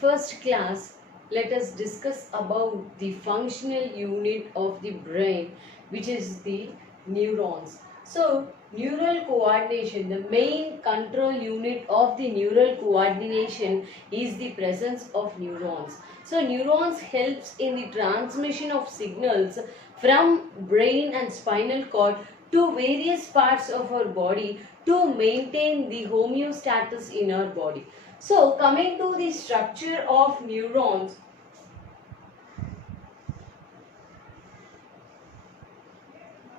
first class, let us discuss about the functional unit of the brain, which is the neurons. So, neural coordination, the main control unit of the neural coordination is the presence of neurons. So, neurons helps in the transmission of signals from brain and spinal cord to various parts of our body to maintain the homeostasis in our body. So, coming to the structure of neurons,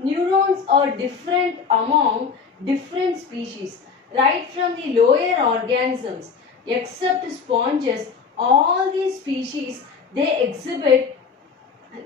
neurons are different among different species, right from the lower organisms, except sponges. All these species, they exhibit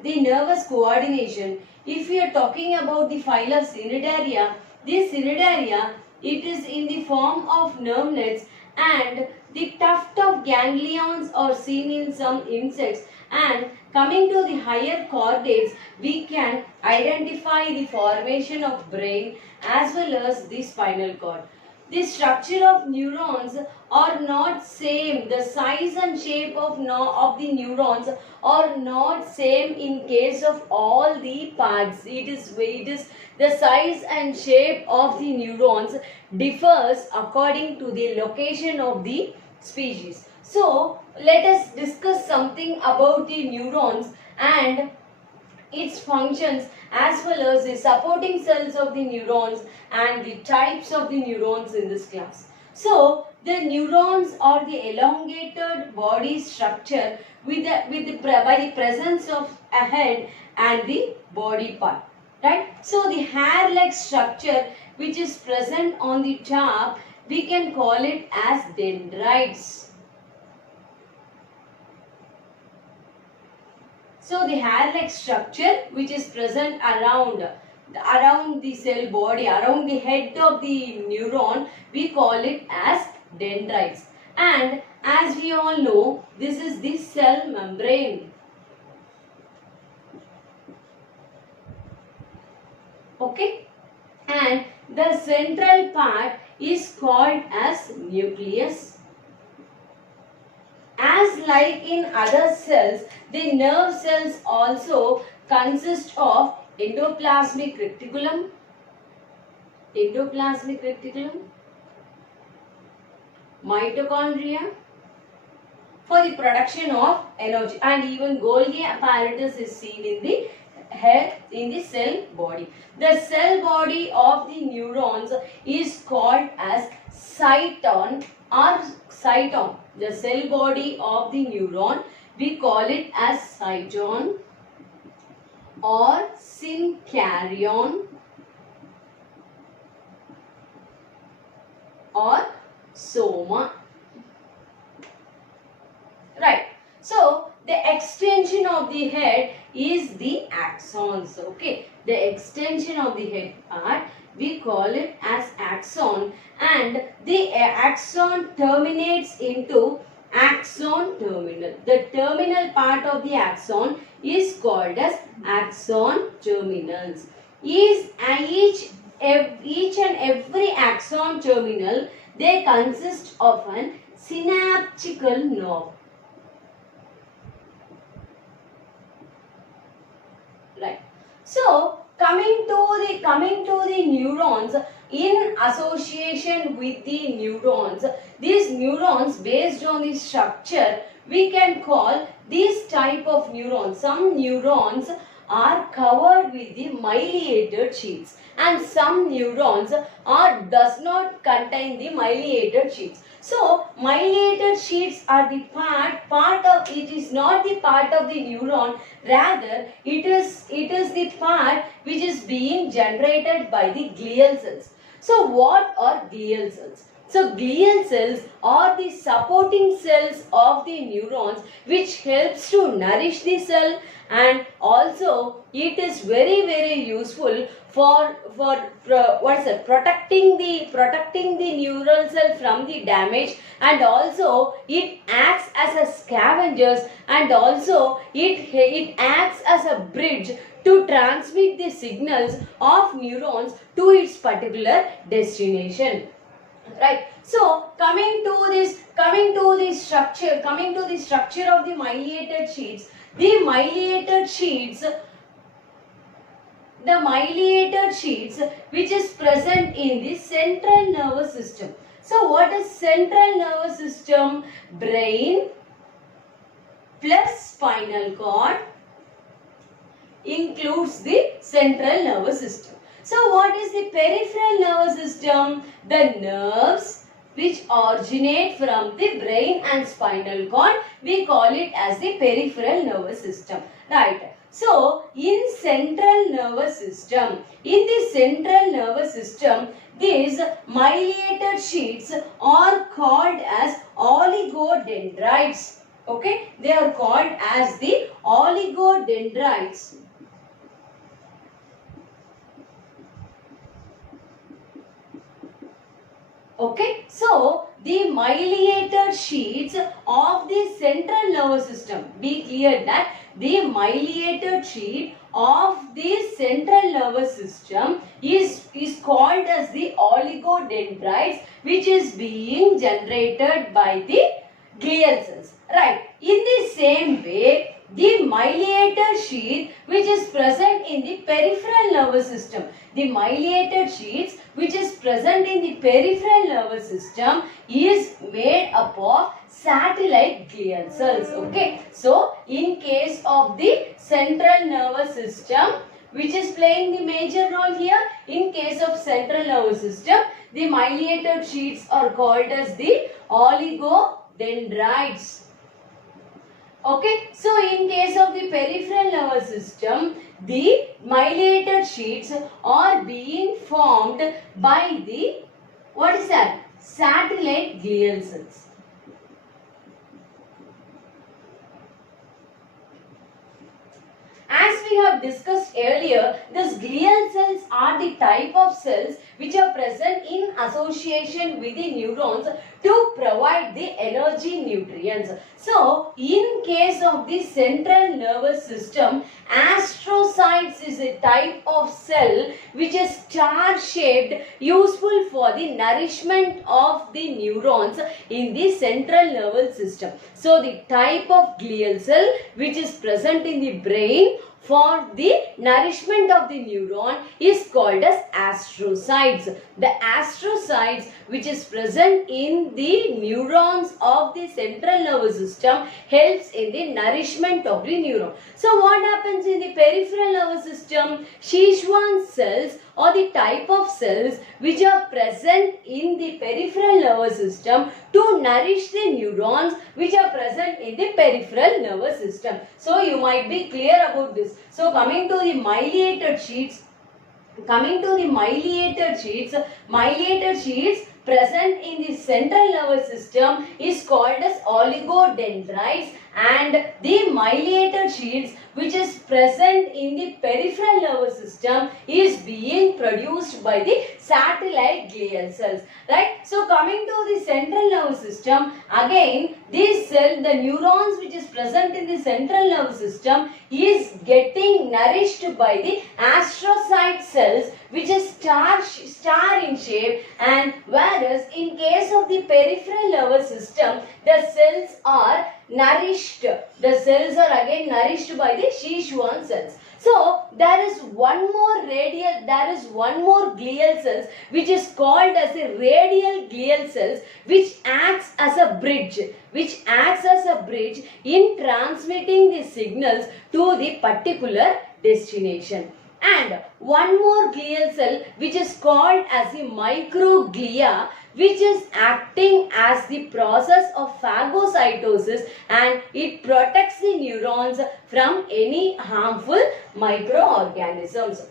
the nervous coordination. If we are talking about the phyla Cnidaria, this Cnidaria, it is in the form of nervelets, and the tuft of ganglions are seen in some insects. And coming to the higher chordates, we can identify the formation of brain as well as the spinal cord. The structure of neurons are not same. The size and shape of the neurons are not same in case of all the parts. It is the size and shape of the neurons differs according to the location of the species. So, let us discuss something about the neurons and its functions as well as the supporting cells of the neurons and the types of the neurons in this class. So, the neurons are the elongated body structure by the presence of a head and the body part. Right? So, the hair-like structure which is present on the top, we can call it as dendrites. So, the hair-like structure which is present around the cell body, around the head of the neuron, we call it as dendrites. And as we all know, this is the cell membrane. Okay? And the central part is called as nucleus. As like in other cells, the nerve cells also consist of endoplasmic reticulum, mitochondria for the production of energy, and even Golgi apparatus is seen in the head, in the cell body. The cell body of the neurons is called as cyton or cyton. The cell body of the neuron, we call it as cyton or syncaryon or soma. Right. So, the extension of the head is the axons. Okay. The extension of the head part, we call it as axon, and the axon terminates into axon terminal. The terminal part of the axon is called as axon terminals. Each and every axon terminal, they consist of an synaptical nerve. Right. So, coming to the neurons, in association with the neurons, these neurons, based on the structure, we can call this type of neurons. Some neurons are covered with the myelinated sheets, and some neurons does not contain the myelinated sheets. So, myelinated sheets are the part of, it is not the part of the neuron, rather it is the part which is being generated by the glial cells. So, what are glial cells? So, glial cells are the supporting cells of the neurons which helps to nourish the cell, and also it is very useful for protecting the neural cell from the damage, and also it acts as a scavengers, and also it acts as a bridge to transmit the signals of neurons to its particular destination. Right. So coming to the structure of the myelinated sheets. The myelinated sheets which is present in the central nervous system. So what is central nervous system? Brain plus spinal cord includes the central nervous system. So what is the peripheral nervous system? The nerves which originate from the brain and spinal cord, we call it as the peripheral nervous system. Right. So in the central nervous system, these myelinated sheets are called as oligodendrites. Okay, they are called as the oligodendrites. Okay, so the myelinated sheets of the central nervous system, be clear that the myelinated sheet of the central nervous system is called as the oligodendrites, which is being generated by the glial cells. Right. In the same way, the myelinated sheet which is present in the peripheral nervous system, the myelinated sheets which is present in the peripheral nervous system is made up of satellite glial cells. Okay. So in case of the central nervous system, which is playing the major role here, in case of central nervous system, the myelinated sheets are called as the oligodendrites. Okay, so in case of the peripheral nervous system, the myelinated sheets are being formed by the, what is that? Satellite glial cells. As we have discussed earlier, these glial cells are the type of cells which are present in association with the neurons to provide the energy nutrients. So, in case of the central nervous system, astrocytes is a type of cell which is star-shaped, useful for the nourishment of the neurons in the central nervous system. So, the type of glial cell which is present in the brain for the nourishment of the neuron is called as astrocytes. The astrocytes which is present in the neurons of the central nervous system helps in the nourishment of the neuron. So what happens in the peripheral nervous system? Schwann cells or the type of cells which are present in the peripheral nervous system to nourish the neurons which are present in the peripheral nervous system. So you might be clear about this. So coming to the myelinated sheets, myelinated sheets present in the central nervous system is called as oligodendrites, and the myelinated sheets which is present in the peripheral nervous system is being produced by the satellite glial cells. Right? So coming to the central nervous system, again this cell, the neurons which is present in the central nervous system is getting nourished by the astrocyte cells which is star in shape, and whereas in case of the peripheral nervous system, the cells are nourished. The cells are again nourished by the Schwann cells. So there is one more glial cells which is called as a radial glial cells, which acts as a bridge in transmitting the signals to the particular destination. And one more glial cell which is called as the microglia, which is acting as the process of phagocytosis, and it protects the neurons from any harmful microorganisms.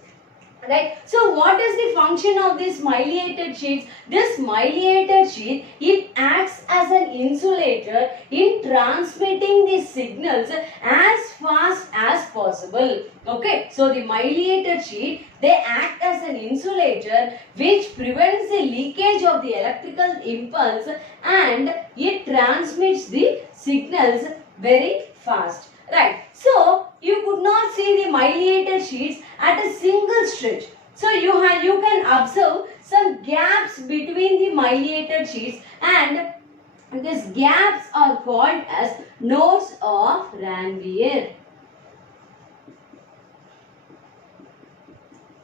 Right. So what is the function of this myelinated sheets? This myelinated sheet, it acts as an insulator in transmitting the signals as fast as possible. Okay. So the myelinated sheet, they act as an insulator which prevents the leakage of the electrical impulse, and it transmits the signals very fast. Right. So you could not see the myelinated sheets at a single stretch. So you can observe some gaps between the myelinated sheets, and these gaps are called as nodes of Ranvier.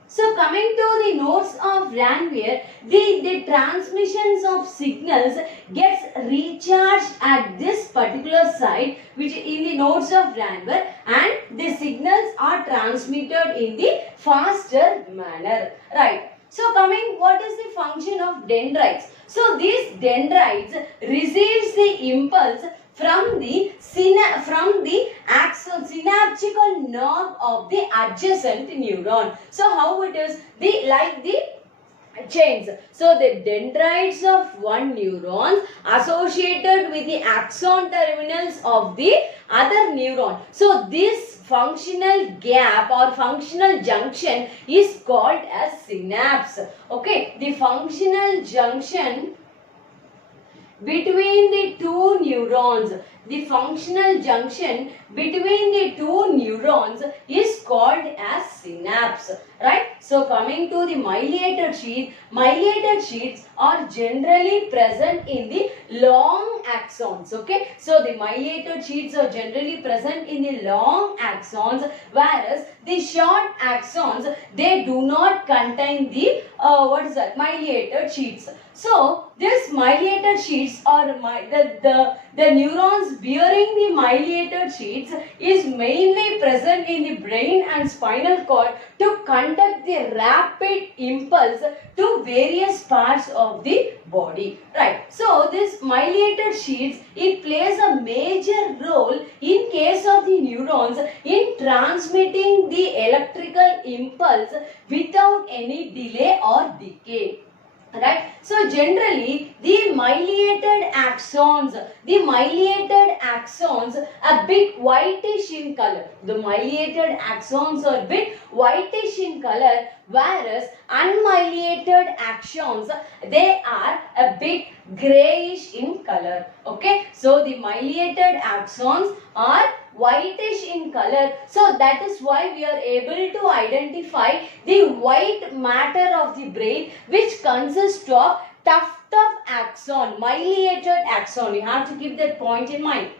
So coming to the nodes of Ranvier, the transmissions of signals gets recharged at this particular site, which in the nodes of Ranvier, and the signals are transmitted in the faster manner, right? So coming, what is the function of dendrites? So these dendrites receives the impulse from the synaptical nerve of the adjacent neuron. So how it is? Like the chains. So the dendrites of one neuron associated with the axon terminals of the other neuron. So this functional gap or functional junction is called as synapse. Okay, the functional junction between the two neurons. The functional junction between the two neurons is called as synapse, right? So coming to the myelinated sheets are generally present in the long axons, okay? So the myelinated sheets are generally present in the long axons, whereas the short axons, they do not contain the myelinated sheets. So these myelinated sheets are the neurons bearing the myelinated sheets is mainly present in the brain and spinal cord to conduct the rapid impulse to various parts of the body, right? So this myelinated sheets, it plays a major role in case of the neurons in transmitting the electrical impulse without any delay or decay. Right. So generally the myelinated axons are a bit whitish in color. The myelinated axons are a bit whitish in color, whereas unmyelinated axons, they are a bit grayish in color. Okay. So the myelinated axons are whitish in color. So that is why we are able to identify the white matter of the brain, which consists of tuft of axon, myelinated axon. You have to keep that point in mind,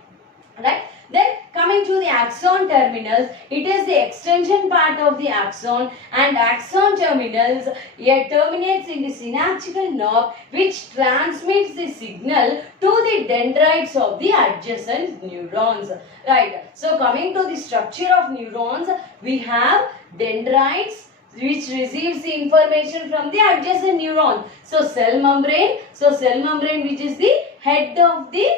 right? Then coming to the axon terminals, it is the extension part of the axon, and axon terminals terminates in the synaptical nerve, which transmits the signal to the dendrites of the adjacent neurons. Right. So coming to the structure of neurons, we have dendrites which receives the information from the adjacent neuron. So cell membrane which is the head of the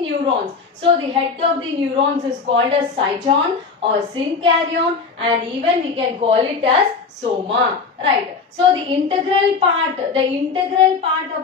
neurons. So the head of the neurons is called as cyton or syncaryon, and even we can call it as soma, right? So the integral part of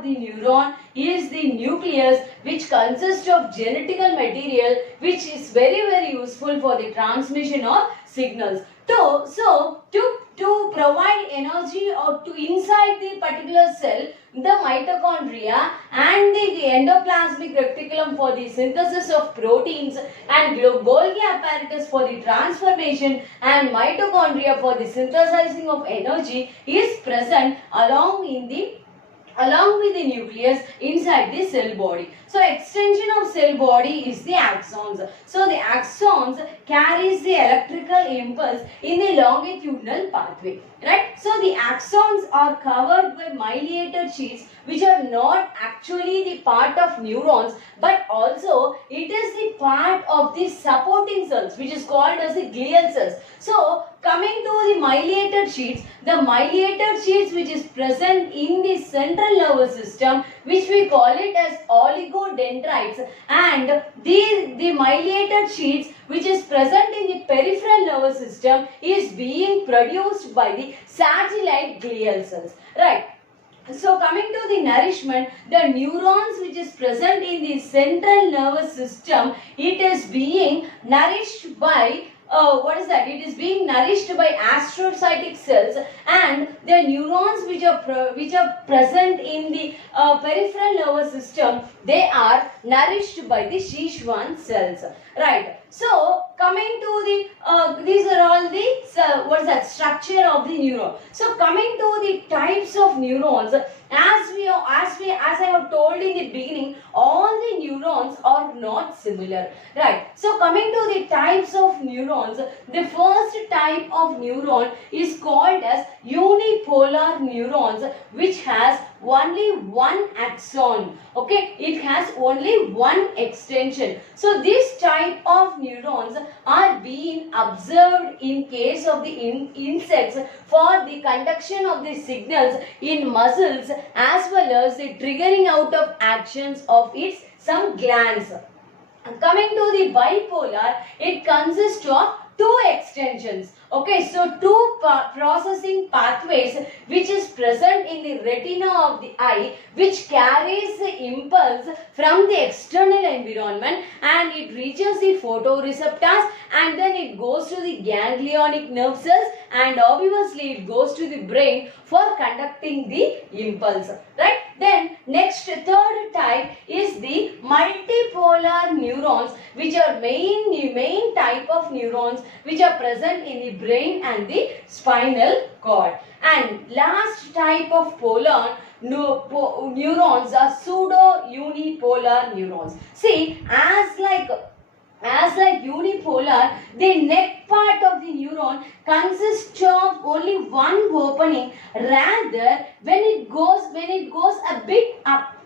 the neuron is the nucleus, which consists of genetical material, which is very useful for the transmission of signals. To provide energy or to inside the particular cell, the mitochondria and the endoplasmic reticulum for the synthesis of proteins, and Golgi apparatus for the transformation, and mitochondria for the synthesizing of energy is present along with the nucleus inside the cell body. So extension of cell body is the axons. So the axons carries the electrical impulse in the longitudinal pathway, right? So the axons are covered by myelinated sheets, which are not actually the part of neurons, but also it is the part of the supporting cells, which is called as the glial cells. So coming to the myelinated sheets which is present in the central nervous system, which we call it as oligodendrites, and the myelinated sheets which is present in the peripheral nervous system is being produced by the satellite glial cells, right? So coming to the nourishment, the neurons which is present in the central nervous system, it is being nourished by It is being nourished by astrocytic cells, and the neurons which are present in the peripheral nervous system, they are nourished by the Schwann cells. Right. So coming to the these are all the what is that structure of the neuron. So coming to the types of neurons, as I have told in the beginning, all the neurons are not similar. Right. So coming to the types of neurons, the first type of neuron is called as unipolar neurons, which has only one axon. Okay, it has only one extension. So this type of neurons are being observed in case of the insects for the conduction of the signals in muscles, as well as the triggering out of actions of its some glands. Coming to the bipolar, it consists of two extensions. Okay, so two processing pathways which is present in the retina of the eye, which carries the impulse from the external environment and it reaches the photoreceptors, and then it goes to the ganglionic nerve cells, and obviously it goes to the brain for conducting the impulse. Right? Then next, third type is the multipolar neurons, which are main type of neurons which are present in the brain and the spinal cord. And last type of polar neurons are pseudo unipolar neurons. See, as like unipolar, the neck part of the neuron consists of only one opening. Rather, when it goes a bit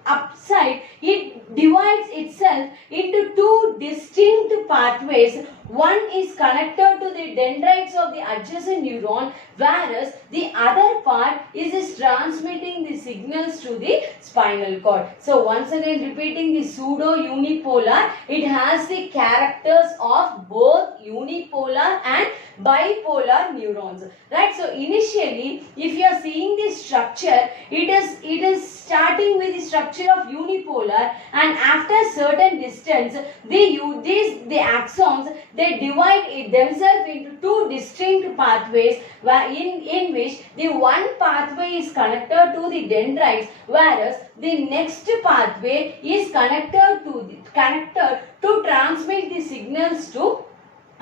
upside, it divides itself into two distinct pathways. One is connected to the dendrites of the adjacent neuron, whereas the other part is transmitting the signals to the spinal cord. So once again repeating, the pseudo unipolar, it has the characters of both unipolar and bipolar neurons. Right? So initially, if you are seeing the structure, it is starting with the structure of unipolar, and after certain distance, the axons, they divide themselves into two distinct pathways, in which the one pathway is connected to the dendrites, whereas the next pathway is connected to transmit the signals to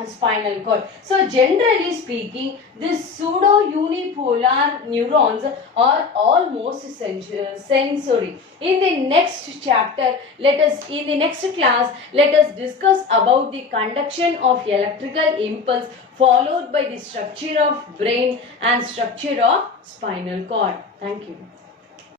spinal cord. So generally speaking, these pseudo unipolar neurons are almost sensory. In the next chapter, in the next class, let us discuss about the conduction of electrical impulse, followed by the structure of brain and structure of spinal cord. Thank you.